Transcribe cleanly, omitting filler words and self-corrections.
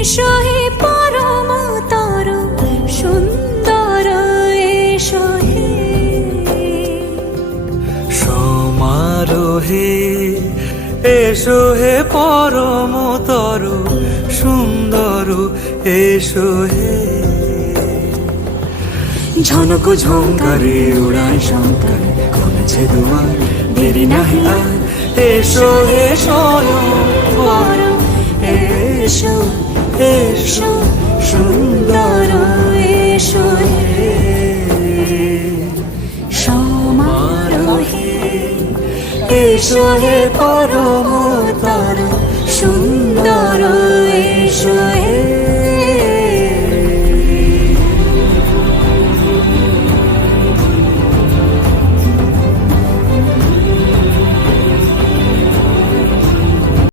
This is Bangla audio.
এসো হে পরমতর সুন্দর এসো হে সমারোহে এসো হে পরমতর সুন্দর এসো হে ঝনক ঝঙ্কারে উড়ায় শঙ্কর খুলেছে দুয়ার দেরি নাহি আর এসো হে স্বয়ং বর এসো এসো সুন্দর এসো হে সমারোহে এসো হে পরম